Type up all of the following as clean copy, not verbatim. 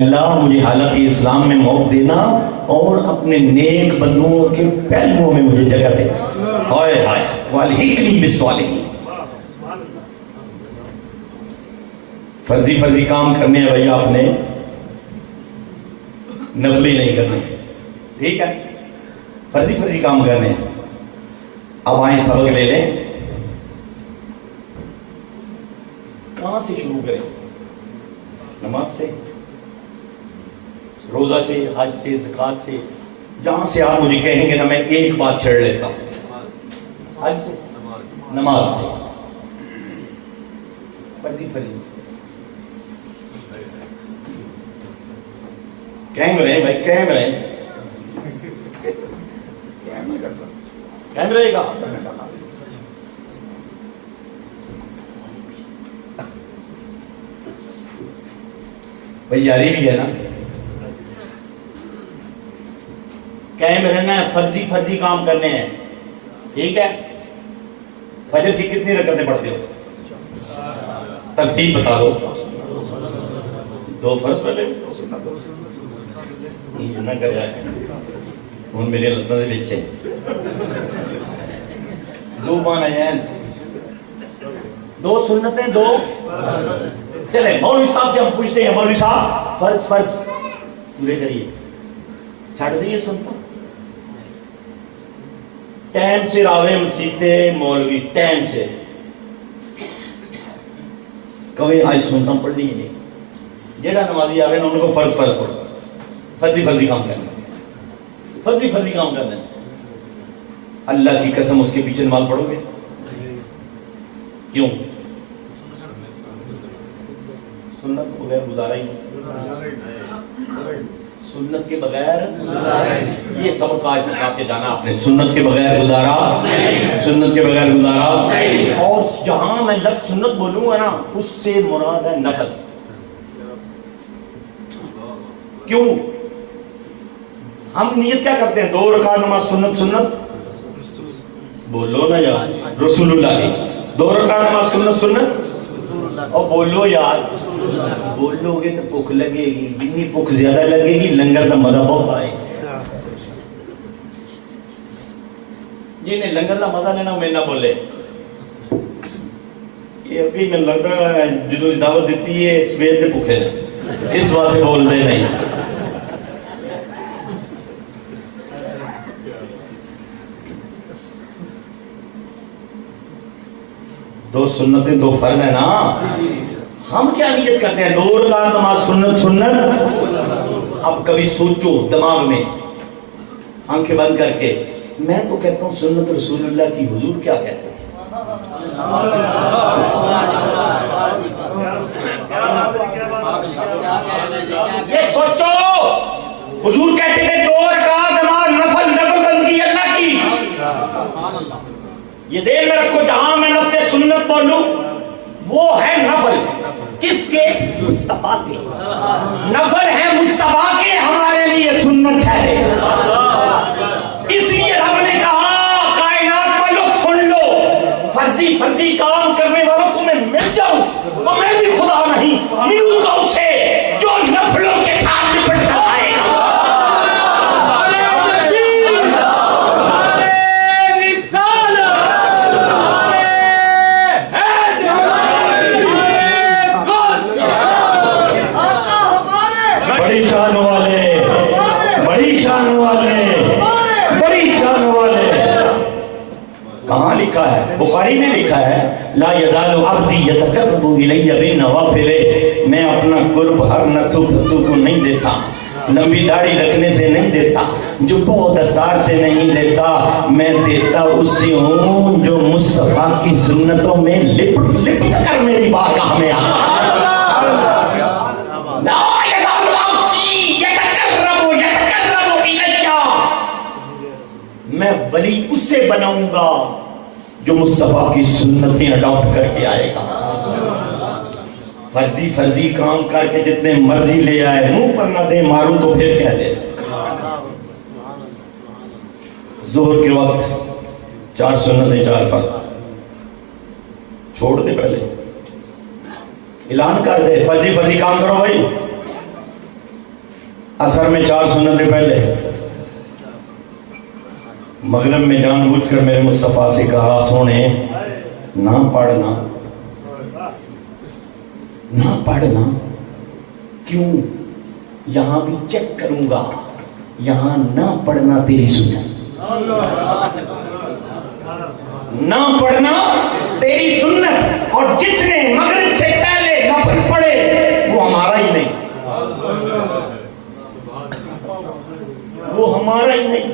اللہ مجھے حالت اسلام میں موت دینا اور اپنے نیک بندوں کے پہلوؤں میں مجھے جگہ دے. ہائے ہائے والحقنی بالصالحین. فرضی کام کرنے ہیں بھائی، آپ نے نفلی نہیں کرنے، ٹھیک ہے؟ فرضی کام کرنے ہیں. اب آئیں سبق لے لیں. کہاں سے شروع کریں؟ نماز سے، روزہ سے، حج سے، زکوٰۃ سے، جہاں سے آپ مجھے کہیں گے نا میں ایک بات چھڑ لیتا ہوں. حج سے، نماز سے، فرضی کیمرے بھائی، کیمرے کا بھائی یاری بھی ہے نا. قائم رہنا ہے، فرضی کام کرنے ہیں، ٹھیک ہے؟ فجر کی کتنی رکعتیں پڑھتے ہو؟ ترتیب بتا دو. 2 فرض پہلے نہ کر جائے ہوں میرے لطوں دے پیچھے زوبان ہے. 2 سنتیں، 2 چلیں مولوی صاحب سے ہم پوچھتے ہیں، مولوی صاحب فرض پورے کریے. چھڑ دیئے سنتا ٹائم سے راوے مسیتے مولوی ٹائم سے کبھی آج سنتا پڑھنی ہی نہیں. جیڑا نمازی آوے نا ان کو فرض پڑھو. فرضی کام کرنا، فرضی کام کرنا. اللہ کی قسم اس کے پیچھے نماز پڑھو گے؟ کیوں؟ سنت کے بغیر گزارا ہی نہیں. سنت کے بغیر یہ سبق آج بتا کے جانا آپ نے. سنت کے بغیر گزارا، سنت کے بغیر گزارا. اور جہاں میں لفظ سنت بولوں گا نا اس سے مراد ہے نفل. کیوں؟ ہم نیت کیا کرتے ہیں؟ 2 رکعت نماز سنت بولو نا یار رسول اللہ کی. 2 رکعت نماز سنت اور بولو یار. بولو گے تو بھوک لگے گی، جتنی بھوک زیادہ لگے گی لنگر کا مزہ بہت آئے گا. جنہیں لنگر کا مزہ لینا میں نہ بولے. یہ ابھی میں لگتا ہے جدوں دعوت دیتی ہے سویر کے بھوکے نے، اس واسطے بول دے نہیں. دو سنتیں 2 فرض ہیں نا. ہم کیا نیت کرتے ہیں؟ 2 رکعت نماز سنت. اب کبھی سوچو دماغ میں آنکھیں بند کر کے، میں تو کہتا ہوں سنت رسول اللہ کی. حضور کیا کہتے تھے؟ یہ سوچو. حضور کہتے تھے 2 رکعت نماز نفل بندگی اللہ کی. یہ دیر میں رکھو، جہاں میں نفس سنت بولوں وہ ہے نفل. کس کے؟ مصطفیٰ کے. نفل ہے مصطفیٰ کے، ہمارے لیے سنت ہے. اس لیے رب نے کہا کائنات والوں سن لو، فرضی کام کرنے والوں کو میں مل جاؤں تو میں بھی خدا نہیں، ملوں گا اسے جو نفلوں کے ساتھ نپٹ کر آئے گا. بخاری میں لکھا ہے لا یزال عبدی یتقرب الی بالنوافل. میں اپنا قرب ہر نتھو پھتو کو نہیں دیتا، لمبی داڑھی رکھنے سے نہیں دیتا، جبوں و دستار سے نہیں دیتا. میں دیتا اس سے ہوں جو مصطفیٰ کی سنتوں میں لپٹ کر میری بارگاہ میں آتا. لا یزال عبدی یتقرب الی. میں ولی اس سے بناؤں گا جو مصطفیٰ کی سنتیں اڈاپٹ کر کے آئے گا. فرضی کام کر کے جتنے مرضی لے آئے، منہ پر نہ دے ماروں تو پھر کہہ دے. ظہر کے وقت 4 سنتیں 4 فرض چھوڑ دے. پہلے اعلان کر دے فرضی کام کرو بھائی. اثر میں 4 سنتیں پہلے، مغرب میں جان بوجھ کر میرے مصطفیٰ سے کہا سونے نہ پڑھنا، نہ پڑھنا، کیوں؟ یہاں بھی چیک کروں گا، یہاں نہ پڑھنا تیری سنت، نہ پڑھنا تیری سنت، اور جس نے مغرب سے پہلے نفل پڑھے وہ ہمارا ہی نہیں، وہ ہمارا ہی نہیں۔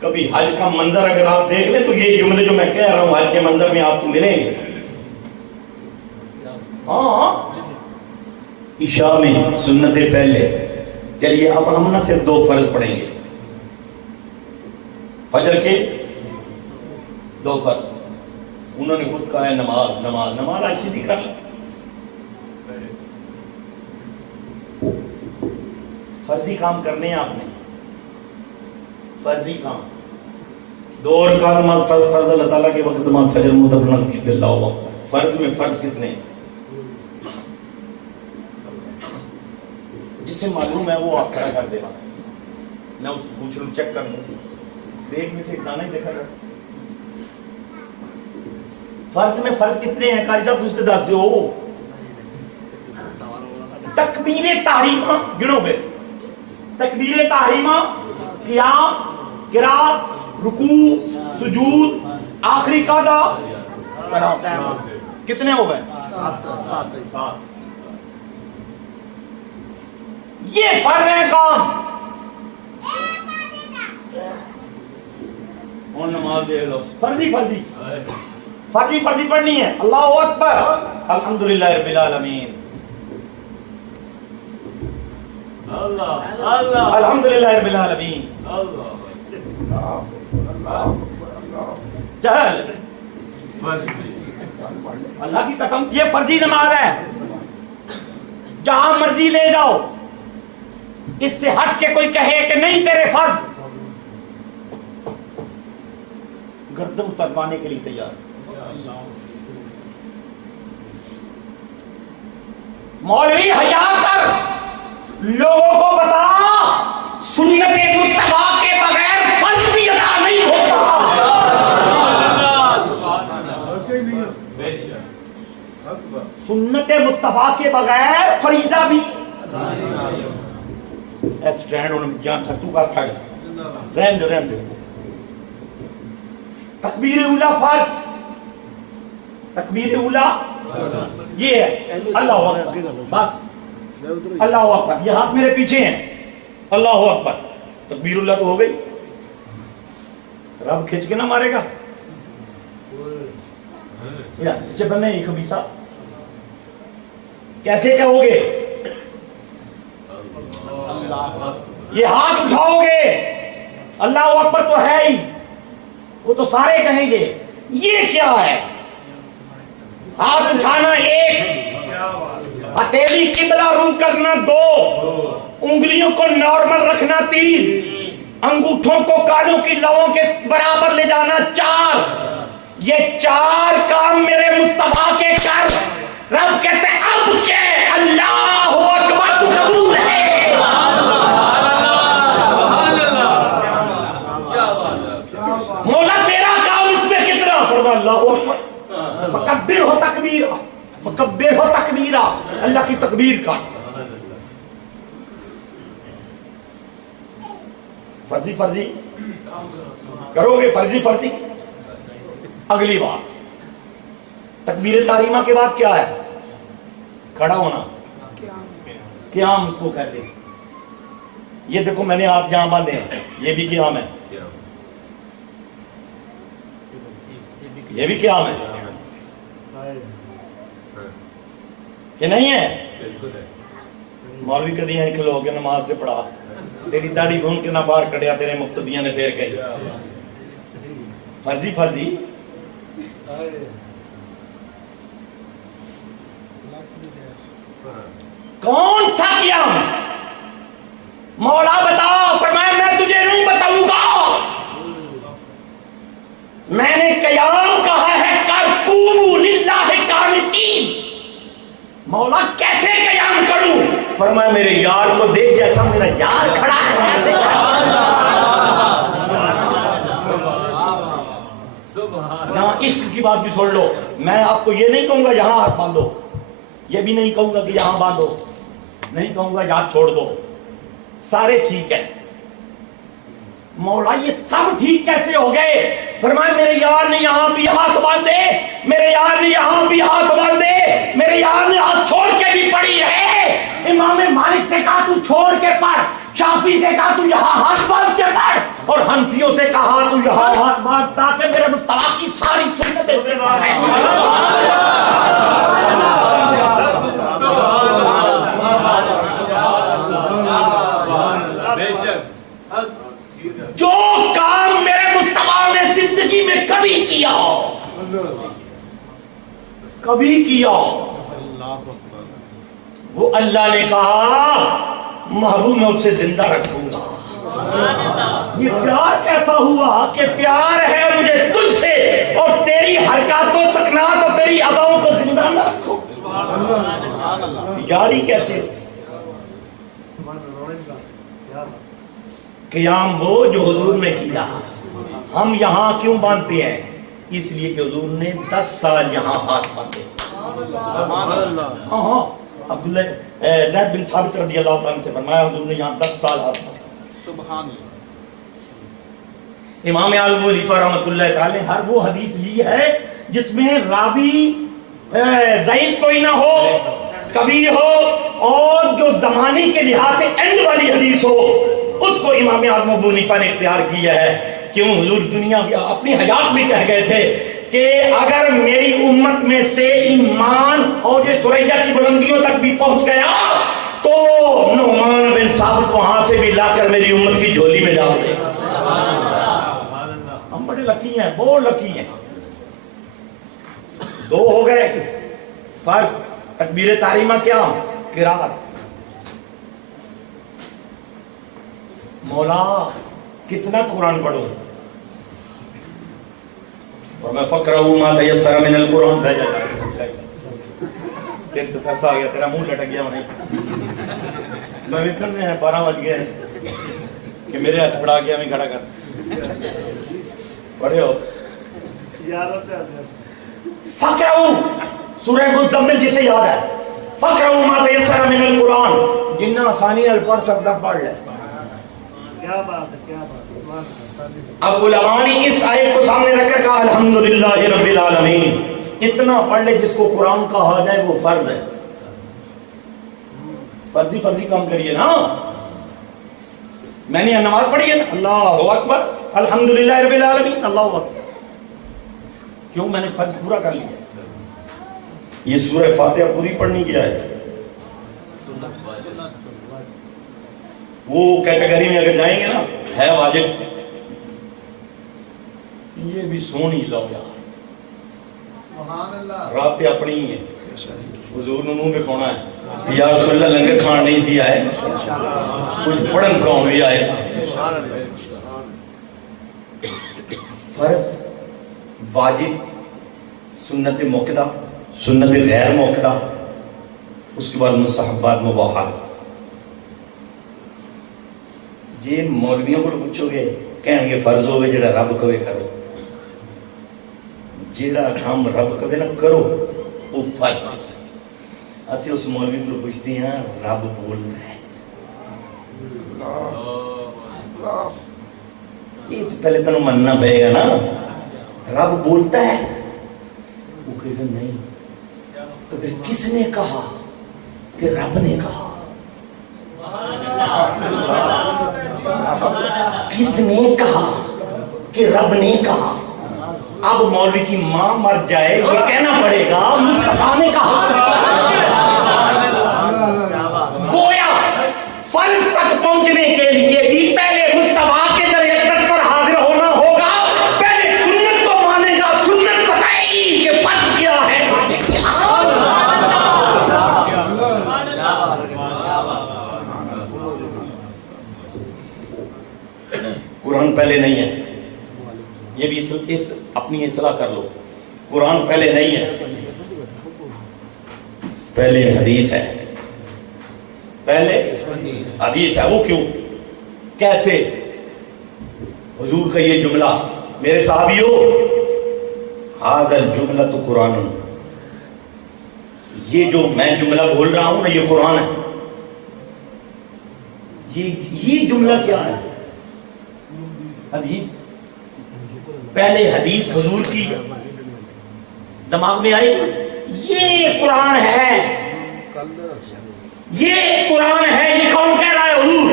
کبھی حج کا منظر اگر آپ دیکھ لیں تو یہ جملے جو میں کہہ رہا ہوں حج کے منظر میں آپ کو ملیں گے۔ ہاں عشاء میں سنتیں پہلے، چلیے اب ہم نہ صرف 2 فرض پڑھیں گے، فجر کے 2 فرض، انہوں نے خود کہا ہے نماز نماز نماز، آج سیدھی کر لیں، فرضی کام کرنے ہیں آپ نے، فرضی کام 2 رکعت نماز فرض اللہ تعالیٰ کے وقت نماز فجر متفرق اللہ اکبر، فرض میں فرض کتنے ہیں؟ جسے معلوم ہے وہ آپ کھڑا کر دے گا، میں اس کو پوچھ لوں چیک کر لوں، بیگ میں سے اتنا نہیں دیکھا گا، فرض میں فرض کتنے ہیں؟ قاری صاحب دوسرے 10 ہو، تکبیر تحریمہ گنو گے، تکبیر تحریمہ، قیام، قرات، رکوع، سجود، آخری قعدہ، کتنے ہو گئے؟ 7۔ یہ فرض ہے کام، اور نماز دیکھ لو، فرضی فرضی فرضی فرضی پڑھنی ہے، اللہ اکبر، الحمدللہ رب العالمین، الحمدللہ رب العالمین، چل اللہ کی قسم یہ فرضی نماز ہے، جہاں مرضی لے جاؤ، اس سے ہٹ کے کوئی کہے کہ نہیں تیرے فرض، گردن اتروانے کے لیے تیار۔ مولوی حیا کر، لوگوں کو بتا سنت مصطفیٰ کے بغیر فرض بھی ادا نہیں ہوتا، سنت مصطفیٰ کے بغیر فریضہ بھی اسٹینڈ ہونے میں جان تو کا کھڑ رہن دے۔ تکبیر اولا فرض، تکبیر اولا یہ ہے اللہ اکبر، بس اللہ اکبر، یہ ہاتھ میرے پیچھے ہیں، اللہ اکبر، تکبیر اللہ تو ہو گئی، رب کھچ کے نہ مارے گا، جب نہیں خبیثہ کیسے کہو گے؟ یہ ہاتھ اٹھاؤ گے، اللہ اکبر تو ہے ہی، وہ تو سارے کہیں گے یہ کیا ہے، ہاتھ اٹھانا 1، ہتھیلی قبلہ رو کرنا 2، انگلیوں کو نارمل رکھنا 3، انگوٹھوں کو کانوں کی لووں کے برابر لے جانا 4، یہ 4 کام میرے مصطفیٰ کے کر، رب کہتے ہیں اب کے اللہ اکبر تو قبول ہے، مولا تیرا کام اس میں کتنا، فرما اللہ اکبر، فکبر ہو تکبیرہ، فکبر ہو تکبیرہ، اللہ کی تکبیر کا، فرضی فرضی کرو گے، فرضی فرضی۔ اگلی بات تکبیر تحریمہ کے بعد کیا ہے؟ کھڑا ہونا، قیام اس کو کہتے ہیں، یہ دیکھو میں نے آپ جہاں باندھے ہیں یہ بھی قیام ہے، یہ بھی قیام ہے کہ نہیں ہے؟ مولوی کدی ہیں کھلو کے نماز سے پڑھا، تیری داڑھی گھون کے نہ باہر کڑیا، تیرے مقتدیاں نے پھیر گئی، فرضی فرضی۔ کون سا قیام؟ مولا بتا، فرمایا میں تجھے نہیں بتاؤں گا، میں نے قیام کہا ہے کر، قوموا للہ قانتین، مولا کیسے قیام کروں؟ فرمایا میرے یار کو دیکھ جیسا میرا یار کھڑا ہے ایسے یہاں عشق کی بات بھی سن لو. میں آپ کو یہ نہیں کہوں گا یہاں ہاتھ باندھو, یہ بھی نہیں کہوں گا کہ یہاں باندھو, نہیں کہوں گا یہاں چھوڑ دو, سارے ٹھیک ہے. مولا یہ سب ٹھیک کیسے ہو گئے؟ فرمایا میرے یار نے یہاں بھی ہاتھ باندھے, میرے یار نے یہاں بھی ہاتھ باندھے, میرے یار نے ہاتھ چھوڑ کے بھی پڑھی ہے. امام مالک سے کہا تو چھوڑ کے پڑھ, شافعی سے کہا تو یہاں ہاتھ باندھ کے پڑھ, اور حنفیوں سے کہا تو یہاں ہاتھ باندھ, تاکہ میرے مصطفیٰ کی ساری سنتیں جو کام میرے مصطفیٰ نے زندگی میں کبھی کیا وہ اللہ نے کہا محبوب میں اسے زندہ رکھوں گا. یہ پیار کیسا ہوا کہ پیار ہے مجھے تجھ سے, اور تیری حرکات و سکنات اور تیری اداؤں کو زندہ نہ رکھوں. یاری کیسے؟ قیام وہ جو حضور نے کیا. ہم یہاں کیوں باندھتے ہیں؟ اس لیے کہ حضور نے 10 سال یہاں ہاتھ باندھے. ہاں عبداللہ زید بن ثابت رضی اللہ عنہ سے فرمایا حضور نے یہاں 10 سال ہاتھ باندھے. سبحان اللہ. امام ابو حنیفہ رحمۃ اللہ تعالی ہر وہ حدیث لی ہے جس میں راوی ضعیف کوئی نہ ہو, کبھی ہو, اور جو زمانے کے لحاظ سے اینڈ والی حدیث ہو, اس کو امام اعظم ابو حنیفہ نے اختیار کیا ہے. کیوں؟ حضور دنیا اپنی حیات میں کہہ گئے تھے کہ اگر میری امت میں سے ایمان اور یہ سریہ کی بلندیوں تک بھی پہنچ گیا تو نعمان بن ثابت وہاں سے بھی لا کر میری امت کی جھولی میں ڈال دے. ہم بڑے لکی ہیں, بہت لکی ہیں. 2 ہو گئے فرض. تکبیر تحریمہ کیا؟ قرات. مولا کتنا قرآن پڑھوں؟ فرمایا فقرؤوا ما تيسر من القرآن. تیرے تو ترس آ گیا, تیرا منہ لٹک گیا. میں کرنے ہیں 12 بج گئے کہ میرے ہاتھ پڑا گیا, میں کھڑا کر پڑھے ہو. فقرؤوا سورہ مزمل جسے یاد ہے, فقرؤوا ما تيسر من القرآن, جنہ آسانی پڑھ سکتا پڑھ لے. کیا بات ہے, کیا بات. اب علماء نے اس آیت کو سامنے رکھ کر کہا الحمدللہ رب العالمین. اتنا پڑھ لے جس کو قرآن کہا جائے وہ فرض ہے. فرضی کام کریے نا. میں نے نماز پڑھی ہے نا, اللہ اکبر الحمدللہ رب العالمین, اللہ اکبر. کیوں؟ میں نے فرض پورا کر لیا. یہ سورہ فاتحہ پوری پڑھنی کیا ہے. وہ کیٹیگری میں اگر جائیں گے نا, ہے واجب. یہ بھی سونی لو یار, رات اپنی ہی ہے. حضور نے منہ دکھانا ہے یا رسول اللہ لنگر کھان نہیں سی آئے, کچھ پڑھن پڑھاؤں بھی آئے. فرض, واجب, سنت موقدہ, سنت غیر موقدہ, اس کے بعد مستحبات مباحات. یہ مولویوں کو پوچھو گے کہیں گے فرض ہوئے جڑا رب کہے کرو, جڑا کام رب کہے نہ کرو وہ فرض. اسی اس مولوی کو پوچھتے ہیں رب بولتا ہے, یہ تو پہلے تنوں مننا پڑے گا نا. رب بولتا ہے, وہ کہے گا نہیں. تو پھر کس نے کہا کہ رب نے کہا؟ کس نے کہا کہ رب نے کہا؟ اب مولوی کی ماں مر جائے یہ کہنا پڑے گا مصطفیٰ نے کہا. گویا فرض تک پہنچنے کے لیے بھی پہلے مصطفیٰ کے در اقدس پر حاضر ہونا ہوگا. پہلے سنت کو مانے گا, سنت بتائے گی کہ فرض کیا ہے. قرآن پہلے نہیں ہے, یہ بھی اپنی اصلاح کر لو. قرآن پہلے نہیں ہے, پہلے حدیث ہے. پہلے حدیث ہے. وہ کیوں کیسے؟ حضور کا یہ جملہ میرے صحابیوں ھذا الجملہ تو قرآن، یہ جو میں جملہ بول رہا ہوں نا یہ قرآن ہے. یہ جملہ کیا ہے؟ حدیث. پہلے حدیث حضور کی دماغ میں آئی یہ قرآن ہے، یہ قرآن ہے. یہ کون کہہ رہا ہے؟ حضور.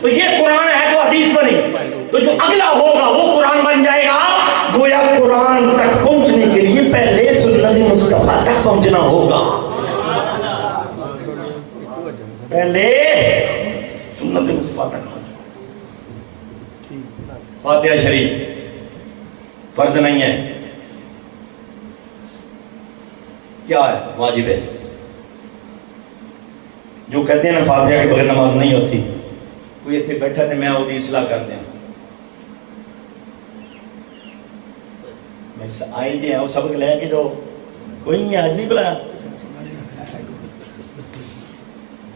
تو یہ قرآن ہے تو حدیث بنی، تو جو اگلا ہوگا وہ قرآن بن جائے گا. گویا قرآن تک پہنچنے کے لیے پہلے سنت مصطفیٰ تک پہنچنا ہوگا. پہلے سنت مصطفیٰ تک. فاتحہ شریف فرض نہیں ہے، کیا ہے؟ واجب ہے. جو کہتے ہیں نا فاتحہ کے بغیر نماز نہیں ہوتی، کوئی اتنے بیٹھا تھے میں وہ اصلاح کر دیا میں آئی دیا وہ سبق لے کے جو کوئی نہیں آج نہیں بلایا.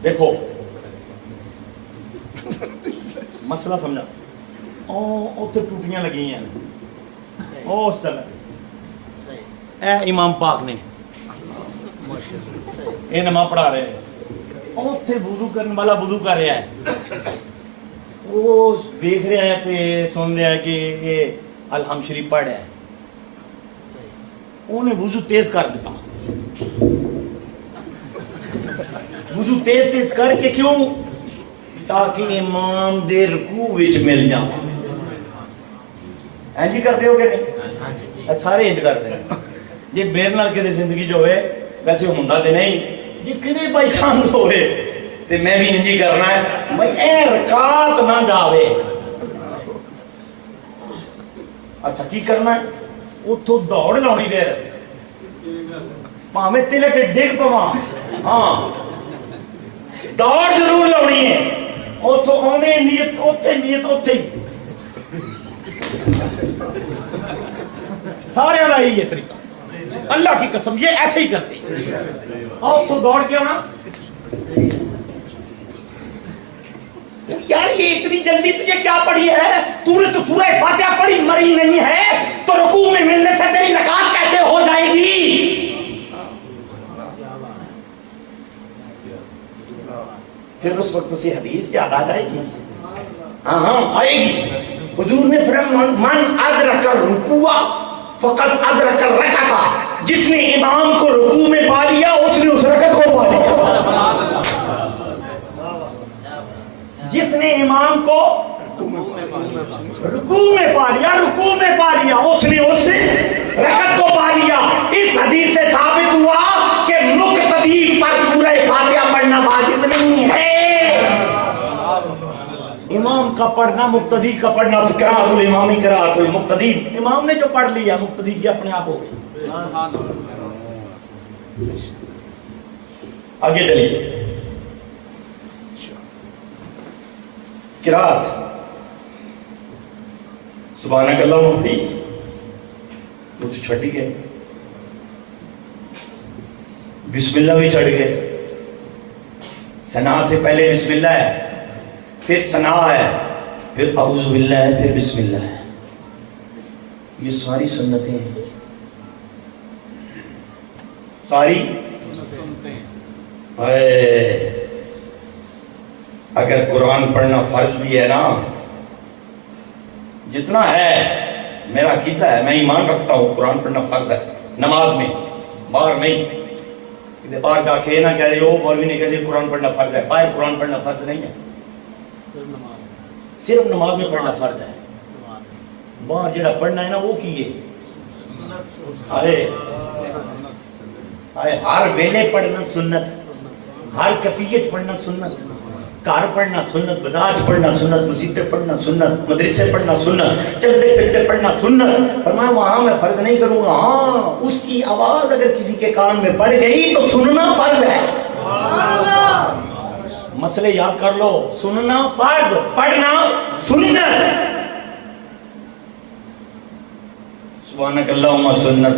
دیکھو مسئلہ سمجھا. اتنے ٹوٹیاں لگی ہیں اس طرح اے امام پاک نے یہ نماز پڑھا رہے ہیں، اتنے وضو کرنے والا وضو کر رہا ہے، وہ دیکھ رہا ہے کہ سن رہا ہے کہ یہ الحمد شریف پڑھ رہا ہے. انہیں وضو تیز کر دیتا، وضو تیز کر کے کیوں؟ تاکہ امام دے رکوع وچ مل جاؤ. اینجی کرتے ہو کہ نہیں؟ سارے انج کرتے ہیں. یہ میرے نال کسی زندگی جو ہے ویسے ہوندا تے نہیں، یہ کدے بائی چانس ہوئے تے میں بھی انجی کرنا ہے. میں اے رکعت نہ جاوے. اچھا کی کرنا ہے؟ اتھوں دوڑ لاؤنی دیر پاویں تلک ڈگ پواں، ہاں دوڑ ضرور لاؤنی ہے. اتھوں آنے نیت اوتھے ہی سارے کا یہ طریقہ. اللہ کی قسم یہ ایسے ہی کرتے ہیں. اور تو دوڑ کے آنا یار یہ اتنی جلدی تجھے کیا پڑھی ہے؟ تو نے تو سورہ فاتحہ پڑھی مری نہیں ہے تو رکوع میں ملنے سے تیری رکعت کیسے ہو جائے گی؟ پھر اس وقت اسے حدیث یاد آ جائے گی. ہاں آئے گی. حضور نے فرمایا من ادرک الرکوع فقط ادرک الرکعۃ. جس نے امام کو رکوع میں پا لیا اس نے اس رکعت کو پا لیا. جس نے امام کو رکوع میں پا لیا اس نے اس رکعت کو پا لیا. اس حدیث سے ثابت ہوا کہ مقتدی پر سورہ فاتحہ پڑھنا واجب نہیں ہے. امام کا پڑھنا مقتدی کا پڑھنا قراءۃ الامام قراءۃ المقتدی. امام نے جو پڑھ لیا مقتدی کی اپنے آپ ہو گئی. آگے چلیے. قراءت سبحانک اللہم پڑھی تو چھٹی گئے، بسم اللہ بھی چڑھ گئے. ثنا سے پہلے بسم اللہ ہے، پھر ثنا ہے، پھر اعوذ باللہ ہے، پھر بسم اللہ ہے. یہ ساری سنتیں ہیں، ساری. اگر قرآن پڑھنا فرض بھی ہے نا، جتنا ہے میرا عقیدہ ہے، میں ایمان رکھتا ہوں قرآن پڑھنا فرض ہے نماز میں، باہر نہیں. باہر جا کے نہ کہہ رہے ہو مولوی نے کہہ قرآن پڑھنا فرض ہے. باہر قرآن پڑھنا فرض نہیں ہے، صرف نماز میں پڑھنا فرض ہے. باہر جڑا پڑھنا ہے نا وہ کیے ہر ویلے پڑھنا سنت، ہر کیفیت پڑھنا سنت. گھر پڑھنا سنت، بازار پڑھنا سنت، مسجدیں پڑھنا سنت، مدرسے پڑھنا سنت، چلتے پھرتے پڑھنا سنت. فرمایا وہاں میں فرض نہیں کروں گا. ہاں اس کی آواز اگر کسی کے کان میں پڑ گئی تو سننا فرض ہے. مسئلے یاد کر لو، سننا فرض، پڑھنا سنت. سبحانک اللہم سنت،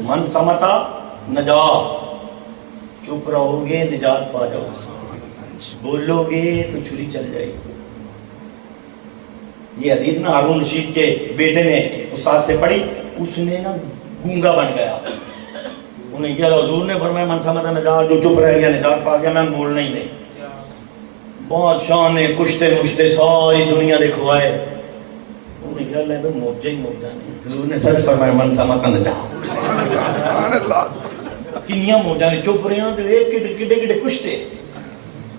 من سمتا نجات، چپ رہو گے نجات پا جاؤ، بولو گے تو چھری چل جائے گی۔ یہ حدیث نا ہارون رشید کے بیٹے نے استاد سے پڑھی، اس نے نا گونگا بن گیا، انہیں کیا حضور نے فرمایا من سمتا نجات، جو چپ رہ گیا نجات پا گیا، میں بولنا ہی نہیں۔ بادشاہ نے کشتے مشتے ساری دنیا دے کھوائے، انہیں کیا اللہ بھائی موجہ ہی موجہ نہیں، حضور نے سچ فرمایا من سمتا نجات۔ کنیاں موجہ نے چپ رہے ہیں تو ایک کڈے کڈے کشتے،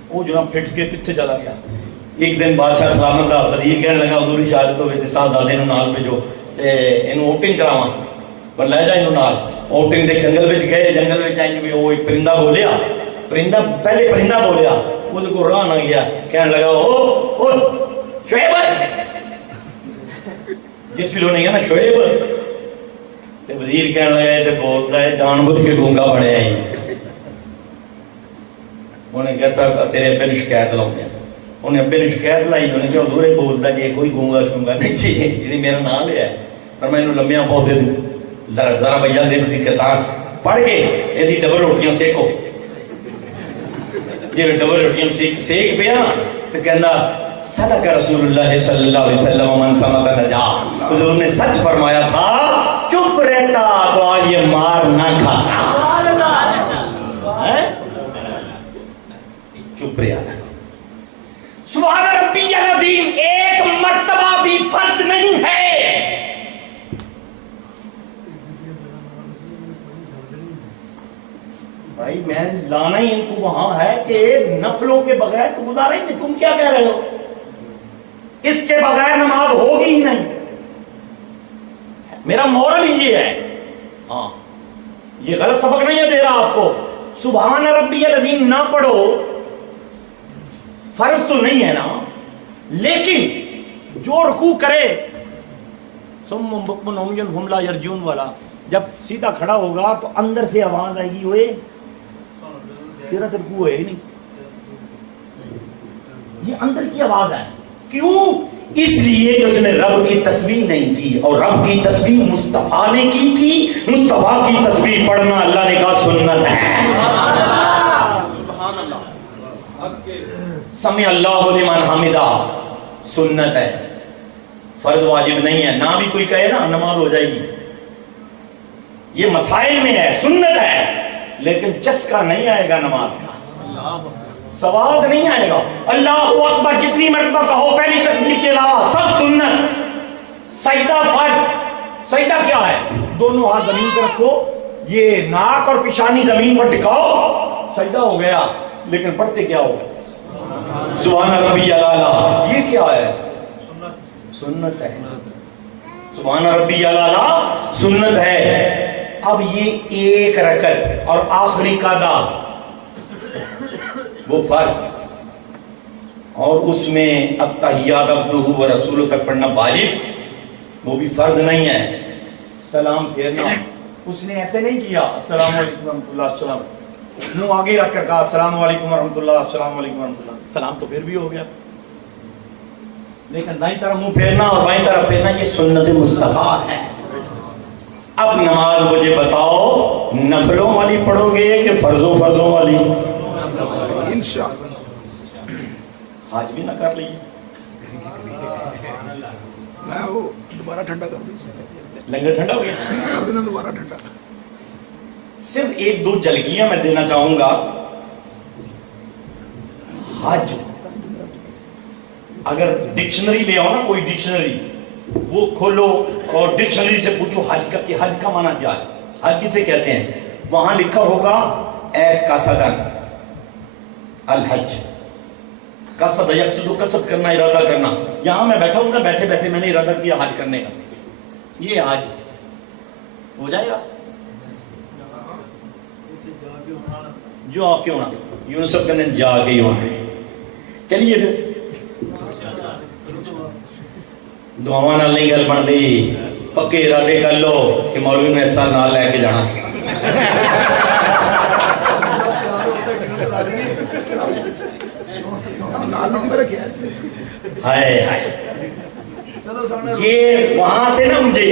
وہ جناب پھٹ کے کتھے چلا گیا۔ ایک دن بادشاہ سلامت دا وزیر کہنے لگا حضور اجازت ہوئے تے صاحبزادے نوں نال بھیجو تے اینوں اوٹنگ کراواں، پر لے جا اینوں نال۔ اوٹنگ دے جنگل وچ گئے، جنگل وچ جائیں وہ ایک پرندہ بولیا، پرندہ پہلے پرندہ بولیا، وہ کو راہ نہ گیا، کہنے لگا او شعیب، جس بھی لوگ نہیں ہے نا شعیب، تے وزیر کہنے لگا تے بولدا ہے جان بوجھ کے گونگا بنیا ہے۔ انہیں کہتا تیرے ابے نے شکایت لاؤں گا، انہیں ابے نے شکایت لائی، انہیں کہا حضور بولتا جی کوئی گونگا شونگا نہیں چاہیے، جنہیں میرا نام لیا ہے، پر میں انہوں لمبیاں بہت دے دوں، ذرا بھیا لکھ دی کتاب پڑھ کے یہ دی ڈبل روٹیاں سیکھو، جی ڈبل روٹیاں سیکھ پیا تو کہنا صدق رسول اللہ صلی اللہ علیہ وسلم من سمتا نجات، حضور نے سچ فرمایا تھا چپ رہتا تو آج یہ مار نہ کھاتا، چپ رہا۔ سبحان ربی العظیم ایک مرتبہ بھی فرض نہیں ہے۔ بھائی میں لانا ہی ان کو وہاں ہے کہ نفلوں کے بغیر تو گزارا ہی نہیں، تم کیا کہہ رہے ہو؟ اس کے بغیر نماز ہوگی ہی نہیں، میرا مورل ہی یہ ہے۔ ہاں یہ غلط سبق نہیں ہے دے رہا آپ کو، سبحان ربی العظیم نہ پڑھو فرض تو نہیں ہے نا، لیکن جو رکوع کرے سم بکمن عمیٌ فہم لا یرجعون والا، جب سیدھا کھڑا ہوگا تو اندر سے آواز آئے گی اوئے تیرا تو رکوع ہے ہی نہیں، یہ اندر کی آواز ہے۔ کیوں؟ اس لیے کہ اس نے رب کی تسبیح نہیں کی، اور رب کی تسبیح مصطفیٰ نے کی تھی، مصطفیٰ کی تسبیح پڑھنا اللہ نے کہا سنت ہے۔ سمع اللہ لمن حمدہ سنت ہے، فرض واجب نہیں ہے، نہ بھی کوئی کہے نا نماز ہو جائے گی، یہ مسائل میں ہے، سنت ہے، لیکن چسکا نہیں آئے گا نماز کا، سواد نہیں آئے گا۔ اللہ اکبر جتنی مرتبہ کہو پہلی تکبیر کے علاوہ سب سنت۔ سجدہ فرض، سجدہ کیا ہے؟ دونوں ہاتھ زمین پر رکھو، یہ ناک اور پیشانی زمین پر ٹکاؤ، سجدہ ہو گیا، لیکن پڑھتے کیا ہو؟ سبحان ربی الاعلیٰ، یہ کیا ہے؟ سنت ہے، سبحان ربی الاعلیٰ سنت ہے۔ اب یہ ایک رکعت اور آخری قعدہ وہ فرض، اور اس میں التحیات عبدہ و رسولہ تک پڑھنا واجب، وہ بھی فرض نہیں ہے۔ سلام پھیرنا اس نے ایسے نہیں کیا السلام علیکم ورحمۃ اللہ، السلام منہ آگے رکھ کر کہا السلام علیکم ورحمۃ اللہ، السلام علیکم ورحمۃ اللہ، سلام تو پھر بھی ہو گیا، لیکن دائیں طرف منہ پھیرنا اور بائیں طرف پھیرنا یہ سنت مصطفیٰ ہے۔ اب نماز مجھے بتاؤ نفلوں والی پڑھو گے کہ فرضوں والی؟ انشاءاللہ حج بھی نہ کر لیے، میں وہ دوبارہ ٹھنڈا کر دوں، لنگر ٹھنڈا ہو گیا، کر دینا دوبارہ ٹھنڈا۔ صرف ایک دو جلگیاں میں دینا چاہوں گا۔ حج اگر ڈکشنری لے آؤ نا، کوئی ڈکشنری وہ کھولو اور ڈکشنری سے پوچھو حج کا معنی کیا ہے، حج کسے کہتے ہیں، وہاں لکھا ہوگا اے قصدن الحج، قصد یقصد، قصد کرنا، ارادہ کرنا۔ یہاں میں بیٹھا ہوں نا، بیٹھے بیٹھے میں نے ارادہ کیا حج کرنے کا، یہ حج ہو جائے گا؟ جو کیوں نہ یونسف کے دن جا کے ہی ہونا۔ چلیے پھر دعاواں نال نہیں گل بن دی، پکے ارادے کر لو کہ مولوی نے اس سال نال لے کے جانا۔ ہائے ہائے، یہ وہاں سے نا مجھے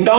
9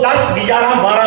10, 11, 12,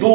2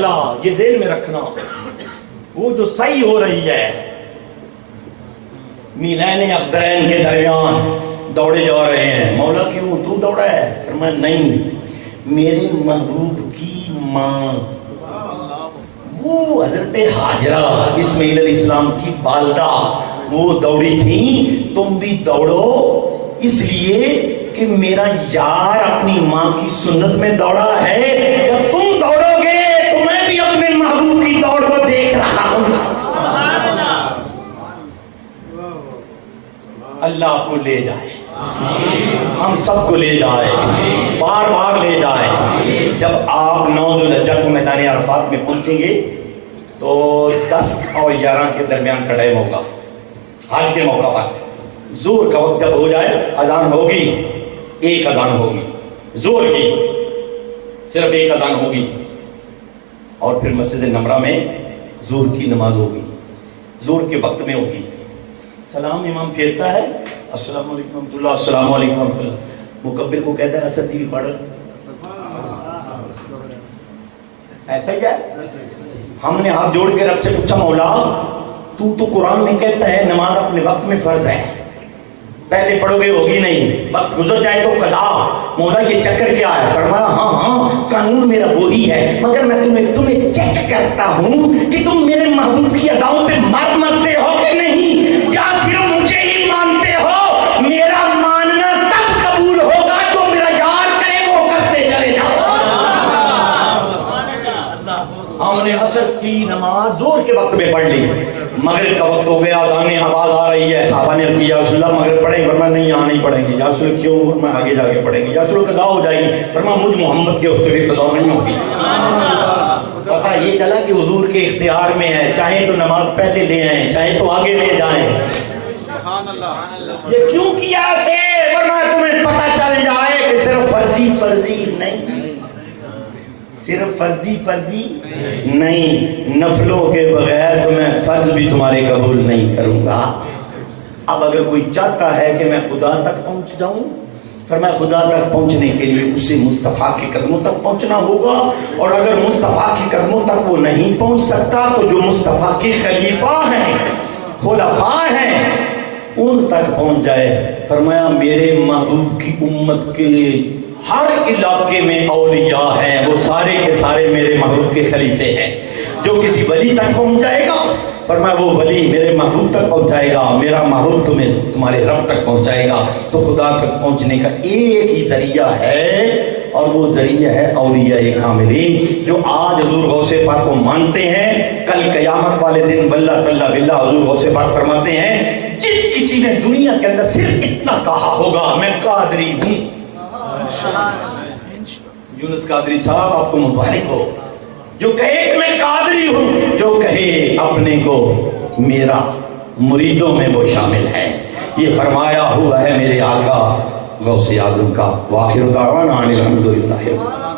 چلا، یہ ذہن میں رکھنا، وہ جو صحیح ہو رہی ہے میلین اخدرین کے درمیان دوڑے جا رہے ہیں. مولا کیوں تو دوڑا ہے؟ فرمایا نہیں، میرے محبوب کی ماں وہ حضرت ہاجرہ اسماعیل علیہ السلام کی والدہ وہ دوڑی تھیں، تم بھی دوڑو، اس لیے کہ میرا یار اپنی ماں کی سنت میں دوڑا ہے. جب تم دوڑو گے تو میں بھی اپنے محبوب کی دوڑ کو دیکھ رہا ہوں. اللہ آپ کو لے جائے، ہم سب کو لے جائے، بار بار لے جائے. جب آپ 9 ذوالحجہ کو میدان عرفات میں پہنچیں گے تو 10 اور 11 کے درمیان کا ٹائم ہوگا. حج کے موقع پر زور کا وقت جب ہو جائے اذان ہوگی، ایک اذان ہوگی زور کی، صرف ایک اذان ہوگی، اور پھر مسجد نمرہ میں زور کی نماز ہوگی، زور کے وقت میں ہوگی. سلام امام پھیرتا ہے، السلام علیکم ورحمۃ اللہ، السلام علیکم ورحمۃ اللہ. مکبر کو کہتا ہے اسد بھی پڑھ، ایسا ہی ہے. ہم نے ہاتھ جوڑ کے رب سے پوچھا مولا تو قرآن میں کہتا ہے نماز اپنے وقت میں فرض ہے، پہلے پڑھو گے ہوگی نہیں، وقت گزر جائے تو قضا. مولا یہ چکر کیا ہے؟ فرمایا ہاں قانون میرا وہی ہے، مگر میں تمہیں چیک کرتا ہوں کہ تم میرے محبوب کی اداؤں پہ مرتے ہو کہ نہیں، یا صرف مجھے ہی مانتے ہو. میرا ماننا تب قبول ہوگا جو میرا یار کرے وہ کرتے چلے جاؤ. ہم نے عصر کی نماز زور کے وقت میں پڑھ لی، مغرب کا وقت ہو گیا، اذان آواز آ رہی ہے. صحابہ نے کیا رسول اللہ مغرب پڑھیں؟ فرمایا نہیں یہاں نہیں پڑھیں گے. یا رسول کیوں؟ میں آگے جا کے پڑھیں گے. یا رسول قضا ہو جائے گی. فرمایا مجھ محمد کے ہوتے ہوئے قضا نہیں ہوگی. پتہ یہ چلا کہ حضور کے اختیار میں ہے، چاہے تو نماز پہلے لے آئیں، چاہے تو آگے لے جائیں. یہ کیوں کیا سے؟ ورنہ تمہیں پتہ چل جائے کہ صرف فرضی نہیں، صرف فرضی نہیں، نفلوں کے بغیر تو میں فرض بھی تمہارے قبول نہیں کروں گا. اب اگر کوئی چاہتا ہے کہ میں خدا تک پہنچ جاؤں، فرمایا خدا تک پہنچنے کے لیے اسے مصطفیٰ کے قدموں تک پہنچنا ہوگا. اور اگر مصطفیٰ کے قدموں تک وہ نہیں پہنچ سکتا تو جو مصطفیٰ کے خلیفہ ہیں، خلفاء ہیں، ان تک پہنچ جائے. فرمایا میرے محبوب کی امت کے ہر علاقے میں اولیاء ہیں، وہ سارے کے سارے میرے محبوب کے خلیفے ہیں. جو کسی ولی تک پہنچ جائے گا، فرمایا وہ ولی میرے محبوب تک پہنچائے گا، میرا محبوب تمہارے رب تک پہنچائے گا. تو خدا تک پہنچنے کا ایک ہی ذریعہ ہے، اور وہ ذریعہ ہے اولیاء کاملین، جو آج حضور غوث پاک کو مانتے ہیں. کل قیامت والے دن واللہ تعالیٰ باللہ حضور غوث پاک فرماتے ہیں جس کسی نے دنیا کے اندر صرف اتنا کہا ہوگا میں قادری ہوں. یونس قادری صاحب آپ کو مبارک ہو، جو کہے کہ میں قادری ہوں، جو کہے اپنے کو میرا مریدوں میں وہ شامل ہے. یہ فرمایا ہوا ہے میرے آقا غوث اعظم کا. وآخر دعوانا ان الحمدللہ.